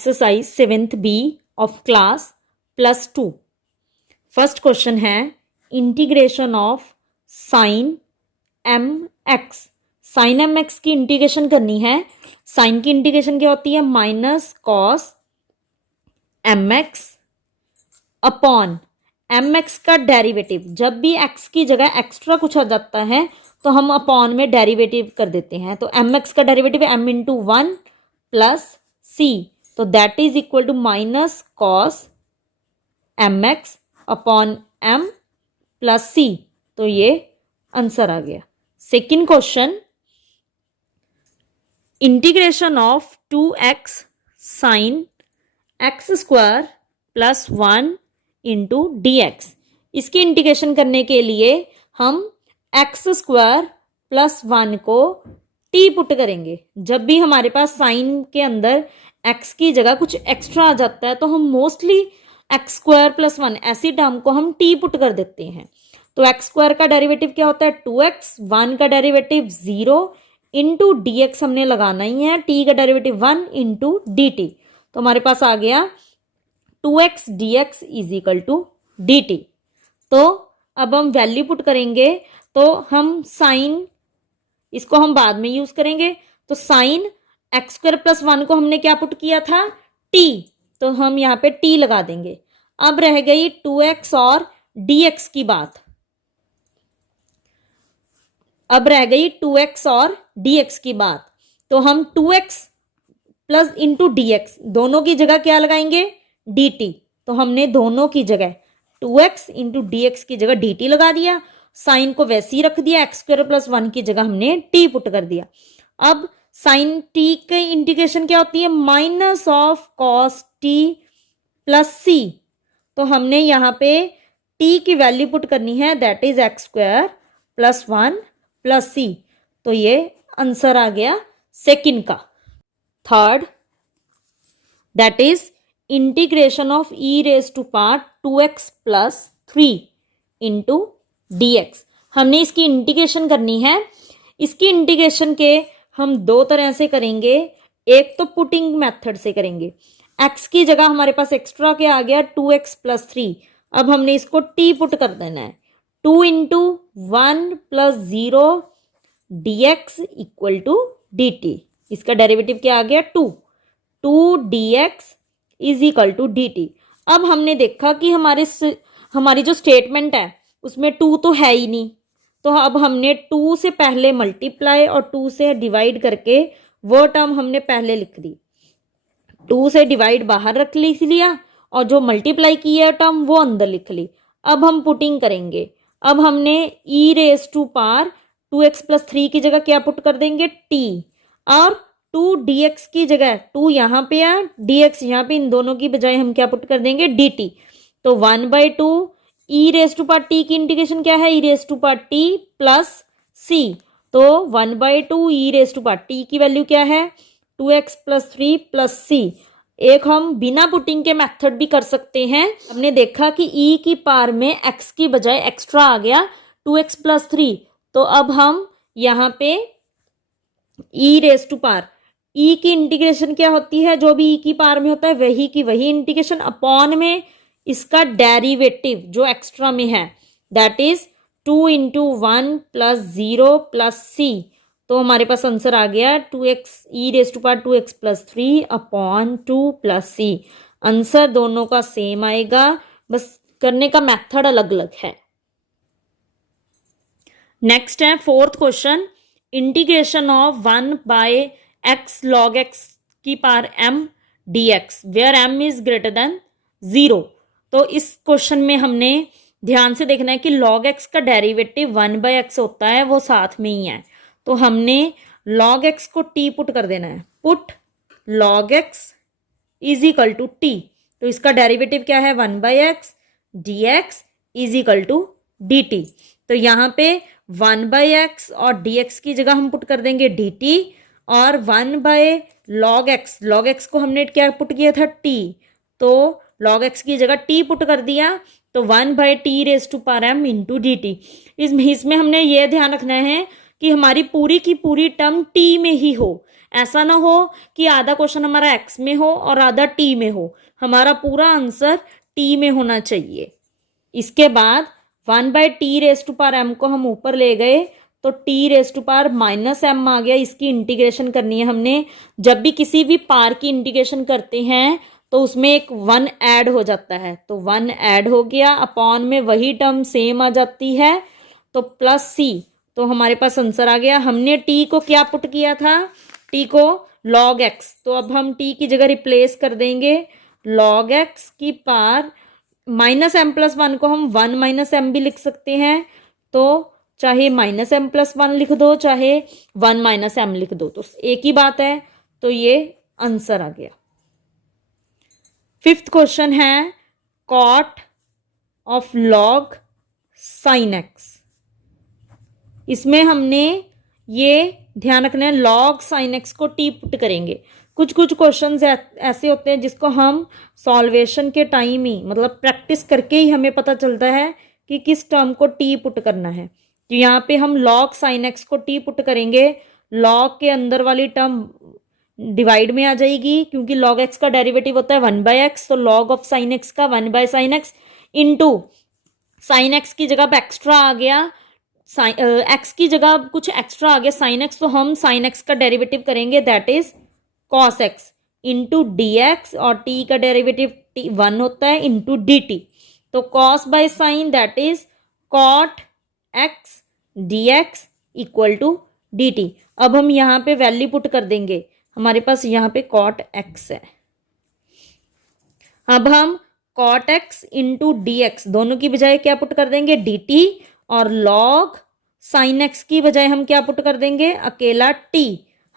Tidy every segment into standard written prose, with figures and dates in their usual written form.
Exercise 7th B of class +2। First question है integration of sine m x. Sine m x की integration करनी है। Sine की integration क्या होती है? Minus cos m x upon m x का डेरिवेटिव। जब भी एक्स की जगह एक्स्ट्रा कुछ आ जाता है तो हम अपॉन में डेरिवेटिव कर देते हैं। तो एम एक्स का derivative m into 1 plus c, तो that is equal to minus cos m x upon m plus c. तो ये आंसर आ गया। Second question, integration of 2x sine x square plus 1 into d x. इसकी integration करने के लिए हम एक्स स्क्वायर प्लस 1 को टी पुट करेंगे। जब भी हमारे पास साइन के अंदर एक्स की जगह कुछ एक्स्ट्रा आ जाता है तो हम मोस्टली एक्स स्क्वायर प्लस 1 ऐसी टर्म को हम टी पुट कर देते हैं। तो एक्स स्क्वायर का डेरिवेटिव क्या होता है? 2x, 1 का डेरिवेटिव 0 इंटू डी एक्स हमने लगाना ही है, टी का डेरिवेटिव 1 इंटू डी टी। तो हमारे पास आ गया 2x dx is equal to d t. तो अब हम वैल्यू पुट करेंगे तो हम साइन, इसको हम बाद में यूज करेंगे। तो साइन एक्स स्क्वायर प्लस 1 को हमने क्या पुट किया था? टी, तो हम यहाँ पे टी लगा देंगे। अब रह गई 2x और dx की बात। अब रह गई 2x और dx की बात। तो हम 2x plus into d x, दोनों की जगह क्या लगाएंगे? dt। तो हमने दोनों की जगह 2x इंटू डी एक्स की जगह dt लगा दिया। साइन को वैसे ही रख दिया, एक्स स्क्वायर प्लस 1 की जगह हमने t पुट कर दिया। अब साइन t की इंटीग्रेशन क्या होती है? Minus of cos t plus c। तो हमने यहाँ पे t की वैल्यू पुट करनी है, that is x square plus 1 plus c। तो ये आंसर आ गया सेकंड का। Third, that is integration of e raise to power 2x plus 3 into dx। हमने इसकी इंटीग्रेशन करनी है। इसकी इंटीग्रेशन के हम दो तरह से करेंगे। एक तो पुटिंग मेथड से करेंगे। x की जगह हमारे पास एक्स्ट्रा क्या आ गया? 2x plus 3। अब हमने इसको t पुट कर देना है। 2 into 1 plus 0 dx equal to dt। इसका डेरिवेटिव क्या आ गया? 2 dx is equal to dt। अब हमने देखा कि हमारी जो स्टेटमेंट है उसमें 2 तो है ही नहीं, तो अब हमने 2 से पहले मल्टीप्लाई और 2 से डिवाइड करके वो टर्म हमने पहले लिख दी। 2 से डिवाइड बाहर रख लिया और जो मल्टीप्लाई की है टर्म वो अंदर लिख ली। अब हम पुटिंग करेंगे। अब हमने e raise to power 2x plus 3 की जगह क्या पुट कर देंगे? t, और 2 dx की जगह 2 यहाँ पे है, dx यहाँ पे, इन दोनों की बजाय हम क्या पुट कर देंगे? dt। तो 1/2 e raise to power t की इंटीग्रेशन क्या है? e raise to power t plus c। तो 1/2 e raise to power t की वैल्यू क्या है? 2x plus 3 plus c। एक हम बिना पुटिंग के मेथड भी कर सकते हैं। हमने देखा कि e की पावर में x की बजाय एक्स्ट्रा आ गया 2x प्लस 3। तो अब हम यहाँ पे e raise to power, e की इंटीग्रेशन क्या होती है? जो भी e की पावर में होता है वही की वही इंटीग्रेशन अपॉन में इसका डेरिवेटिव जो एक्स्ट्रा में है, that is 2 into 1 plus 0 plus c। तो हमारे पास आंसर आ गया 2x e raise to power 2x plus 3 upon 2 plus c। Answer दोनों का सेम आएगा, बस करने का मेथड अलग अलग है। नेक्स्ट है fourth question, integration of 1 by x log x की power m dx where m is greater than 0। तो इस क्वेश्चन में हमने ध्यान से देखना है कि log x का डेरिवेटिव 1/x होता है, वो साथ में ही है। तो हमने log x को t पुट कर देना है। Put log x is equal to t। तो इसका डेरिवेटिव क्या है? 1/x dx is equal to dt। तो यहाँ पे 1/x और dx की जगह हम पुट कर देंगे dt, और 1/log x को हमने क्या पुट किया था? t। तो log x की जगह t पुट कर दिया, तो 1/t raise to power m into d t. इसमें हमने ये ध्यान रखना है कि हमारी पूरी की पूरी टर्म टी में ही हो। ऐसा ना हो कि आधा क्वेश्चन हमारा एक्स में हो और आधा टी में हो, हमारा पूरा आंसर टी में होना चाहिए। इसके बाद 1/t⁻m को हम ऊपर ले गए तो t⁻−m आ गया। इसकी इंटीग्रेशन करनी है हमने। जब भी किसी भी पार की इंटीग्रेशन करते हैं तो उसमें एक 1 ऐड हो जाता है, तो 1 ऐड हो गया, अपॉन में वही टर्म सेम आ जाती है, तो प्लस सी। तो हमारे पास आंसर आ गया। हमने टी को क्या पुट किया था, टी को log x, तो अब हम टी की जगह रिप्लेस कर देंगे log x की पार -m+1 को हम 1 - m भी लिख सकते हैं, तो चाहे -m+1 लिख दो चाहे 1 - m लिख दो, तो एक ही बात है। तो ये आंसर आ गया। 5th क्वेश्चन है cot of log sin x। इसमें हमने ये ध्यान रखना है log sin x को t पुट करेंगे। कुछ कुछ क्वेश्चंस ऐसे होते हैं जिसको हम सॉल्वेशन के टाइम ही, मतलब प्रैक्टिस करके ही हमें पता चलता है कि किस टर्म को t पुट करना है। तो यहाँ पे हम log sin x को t पुट करेंगे, log के अंदर वाली टर्म डिवाइड में आ जाएगी, क्योंकि log x का डेरिवेटिव होता है 1/x, तो log ऑफ sin x का 1/sin x into sin x की जगह एक्स्ट्रा आ गया, x की जगह कुछ एक्स्ट्रा आ गया sin x, तो हम sin x का डेरिवेटिव करेंगे, that is cos x into dx, और t का डेरिवेटिव 1 होता है, इंटू dt, तो cos by sine that is cot x dx equal to dt। अब हम यहाँ पे वैल्यू पुट कर देंगे, हमारे पास यहाँ पे cot x है। अब हम cot x इंटू dx दोनों की बजाय क्या पुट कर देंगे, dt, और log sin x की बजाय हम क्या पुट कर देंगे, अकेला t।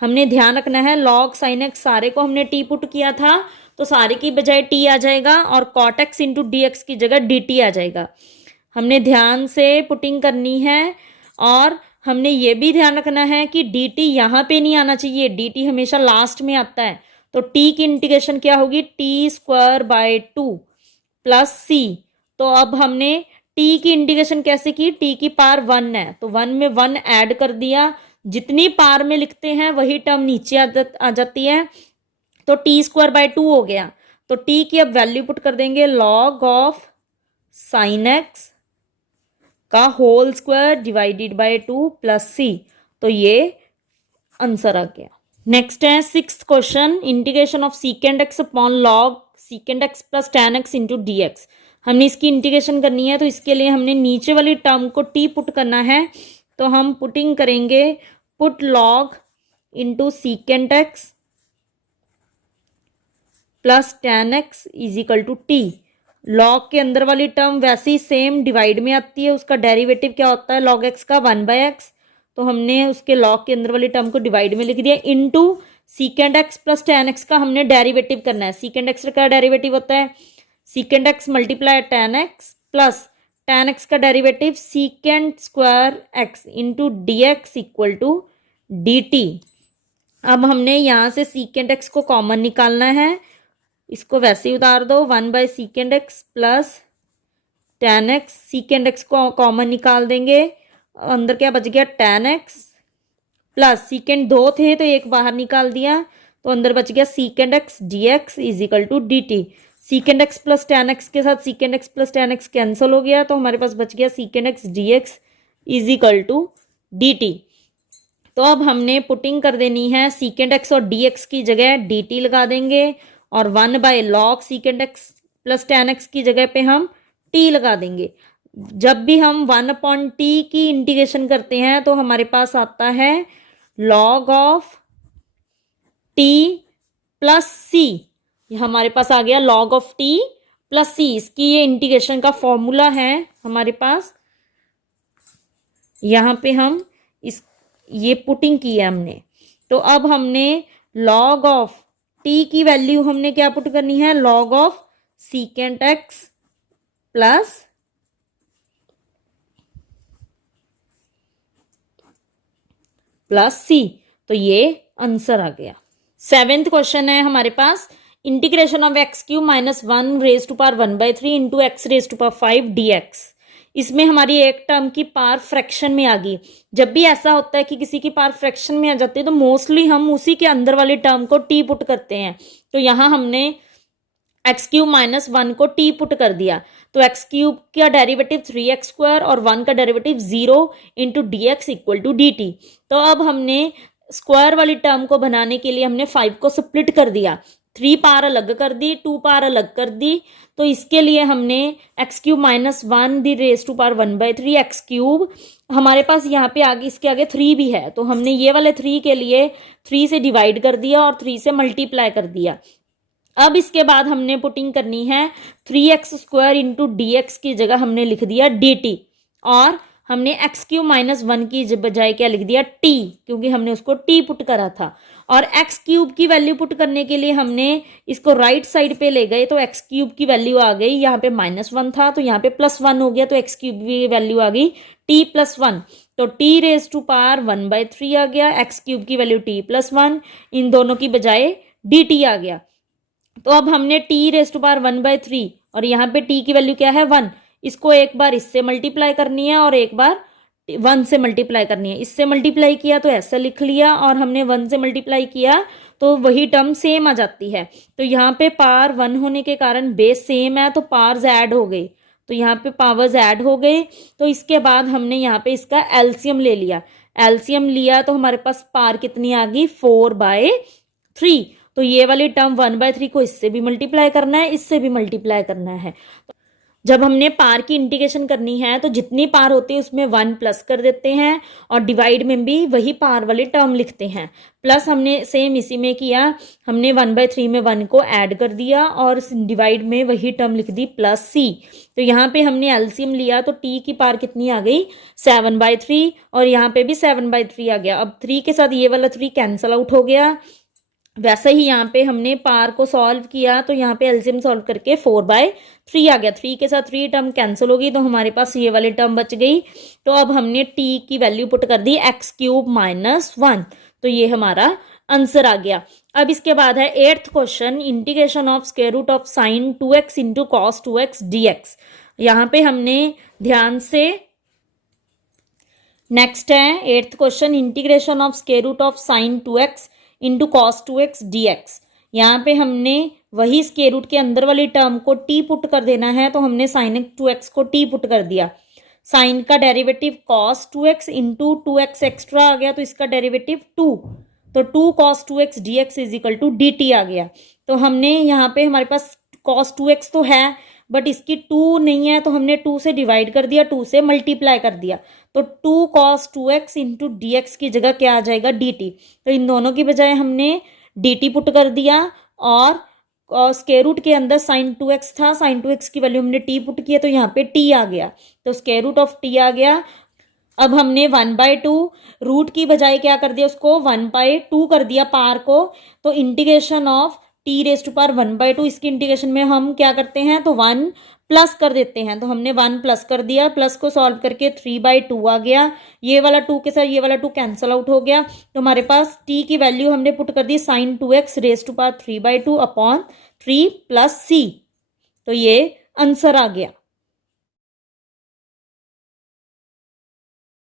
हमने ध्यान रखना है log sin x सारे को हमने t पुट किया था, तो सारे की बजाय t आ जाएगा, और cot x इंटू dx की जगह dt आ जाएगा। हमने ध्यान से पुटिंग करनी है, और हमने ये भी ध्यान रखना है कि dt यहाँ पे नहीं आना चाहिए, dt हमेशा लास्ट में आता है। तो t की इंटीग्रेशन क्या होगी, t²/2 प्लस c। तो अब हमने t की इंटीग्रेशन कैसे की, t की पावर 1 है, तो 1 में 1 ऐड कर दिया, जितनी पार में लिखते हैं वही टर्म नीचे आ जाती है, तो t²/2 हो गया। तो t की अब वैल्यू पुट कर देंगे log ऑफ sin x का whole square divided by 2 plus c, तो ये आंसर आ गया। नेक्स्ट है 6th question, integration of secant x upon log secant x plus tan x into dx। हमने इसकी इंटीग्रेशन करनी है, तो इसके लिए हमने नीचे वाली टर्म को t पुट करना है, तो हम पुटिंग करेंगे put log into secant x plus tan x is equal to t। log के अंदर वाली टर्म वैसे ही सेम डिवाइड में आती है, उसका डेरिवेटिव क्या होता है log x का 1/x, तो हमने उसके log के अंदर वाली टर्म को डिवाइड में लिख दिया, into secant x plus tan x का हमने डेरिवेटिव करना है। सीकेंड x का डेरिवेटिव होता है secant x multiply tan x plus tan x का derivative secant square x into dx equal to dt। अब हमने यहाँ से सीकेंड x को कॉमन निकालना है, इसको वैसे ही उतार दो, 1/सीकेंड x plus tan x, सीकेंड x को कॉमन निकाल देंगे, अंदर क्या बच गया tan x प्लस सीकेंड 2 थे तो एक बाहर निकाल दिया, तो अंदर बच गया second x dx is equal to dt। Second x plus tan x के साथ second x plus tan x cancel हो गया, तो हमारे पास बच गया second x dx is equal to dt। तो अब हमने पुटिंग कर देनी है, सीकेंड x और dx की जगह dt लगा देंगे, और 1/log सीकेंड x plus tan x की जगह पे हम t लगा देंगे। जब भी हम 1/t की इंटीग्रेशन करते हैं तो हमारे पास आता है log of t plus c। हमारे पास आ गया log of t plus c, इसकी ये इंटीग्रेशन का फॉर्मूला है हमारे पास। यहाँ पे हम ये पुटिंग की है हमने, तो अब हमने log ऑफ t की वैल्यू हमने क्या पुट करनी है, log of secant x plus c, तो ये आंसर आ गया। 7th क्वेश्चन है हमारे पास, integration of x³ - 1 raised to power 1/3 into x raised to power 5 dx। इसमें हमारी एक टर्म की पावर फ्रैक्शन में आ गई। जब भी ऐसा होता है कि किसी की पावर फ्रैक्शन में आ जाती है तो मोस्टली हम उसी के अंदर वाली टर्म को टी पुट करते हैं। तो यहाँ हमने एक्स क्यूब माइनस 1 को टी पुट कर दिया, तो एक्स क्यूब का डेरिवेटिव 3x² और 1 का derivative 0 into d x equal to d t. तो अब हमने स्क्वायर वाली टर्म को बनाने के लिए हमने 5 को स्प्लिट कर दिया, 3 पावर अलग कर दी, 2 पावर अलग कर दी। तो इसके लिए हमने x cube minus 1 the raise to power 1/3 x cube, हमारे पास यहाँ पे आगे इसके आगे 3 भी है, तो हमने ये वाले 3 के लिए 3 से डिवाइड कर दिया और 3 से मल्टीप्लाई कर दिया। अब इसके बाद हमने पुटिंग करनी है 3x² इंटू डी एक्स की जगह हमने लिख दिया dt, और हमने एक्स क्यूब माइनस 1 की बजाय क्या लिख दिया t, क्योंकि हमने उसको t पुट करा था। और एक्स क्यूब की वैल्यू पुट करने के लिए हमने इसको राइट साइड पे ले गए, तो एक्स क्यूब की वैल्यू आ गई, यहाँ पे -1 था तो यहाँ पे +1 हो गया, तो एक्स क्यूब की वैल्यू आ गई t+1, तो t रेज टू पावर 1/3 आ गया, एक्स क्यूब की वैल्यू t+1, इन दोनों की बजाय dt आ गया। तो अब हमने t रेज टू पावर 1/3 और यहाँ पे t की वैल्यू क्या है 1, इसको एक बार इससे मल्टीप्लाई करनी है और एक बार 1 से मल्टीप्लाई करनी है। इससे मल्टीप्लाई किया तो ऐसा लिख लिया, और हमने 1 से मल्टीप्लाई किया तो वही टर्म सेम आ जाती है। तो यहाँ पे पावर 1 होने के कारण बेस सेम है, तो पावर्स ऐड हो गई, तो यहाँ पे पावर्स ऐड हो गए। तो इसके बाद हमने यहाँ पे इसका एलसीएम ले लिया, एलसीएम लिया तो हमारे पास पावर कितनी आ गई 4/3। तो ये वाली टर्म 1/3 को इससे भी मल्टीप्लाई करना है, इससे भी मल्टीप्लाई करना है। जब हमने पार की इंटीग्रेशन करनी है तो जितनी पार होती है उसमें 1 प्लस कर देते हैं, और डिवाइड में भी वही पार वाली टर्म लिखते हैं। प्लस हमने सेम इसी में किया, हमने 1/3 में 1 को ऐड कर दिया और डिवाइड में वही टर्म लिख दी +c। तो यहाँ पे हमने एलसीएम लिया तो t की पार कितनी आ गई 7/3, और यहाँ पे भी 7/3 आ गया। अब 3 के साथ ये वाला 3 कैंसल आउट हो गया। वैसे ही यहाँ पे हमने पार को सॉल्व किया तो यहाँ पे एलसीएम सॉल्व करके 4/3 आ गया, 3 के साथ 3 टर्म कैंसिल होगी तो हमारे पास ये वाली टर्म बच गई। तो अब हमने t की वैल्यू पुट कर दी एक्स क्यूब माइनस 1, तो ये हमारा आंसर आ गया। अब इसके बाद है 8th question, integration of square root of sine 2x into cos 2x dx। यहाँ पे हमने ध्यान से, नेक्स्ट है 8th question, integration of square root of sine 2x into cos 2x dx। यहाँ पे हमने वही स्क्वायर रूट के अंदर वाली टर्म को t पुट कर देना है, तो हमने साइन 2x को t पुट कर दिया। साइन का derivative cos 2x into 2x extra आ गया, तो इसका डेरिवेटिव 2, तो 2 cos 2x dx is equal to dt आ गया। तो हमने यहाँ पे हमारे पास cos 2x तो है बट इसकी 2 नहीं है, तो हमने 2 से डिवाइड कर दिया, 2 से मल्टीप्लाई कर दिया, तो 2 cos 2x into d x की जगह क्या आ जाएगा dt। तो इन दोनों की बजाय हमने dt पुट कर दिया, और स्क्वायर रूट के अंदर साइन 2x था, साइन 2x की वैल्यू हमने t पुट किया तो यहाँ पे t आ गया, तो स्क्वायर रूट ऑफ t आ गया। अब हमने 1/2 रूट की बजाय क्या कर दिया, उसको 1/2 कर दिया पार को, तो integration of t raise to power 1/2, इसकी इंटीग्रेशन में हम क्या करते हैं तो 1 प्लस कर देते हैं, तो हमने 1 प्लस कर दिया, प्लस को सॉल्व करके 3/2 आ गया। ये वाला 2 के साथ ये वाला 2 कैंसिल आउट हो गया, तो हमारे पास t की वैल्यू हमने पुट कर दी sine 2x raise to power 3/2 upon 3 + c, तो ये आंसर आ गया।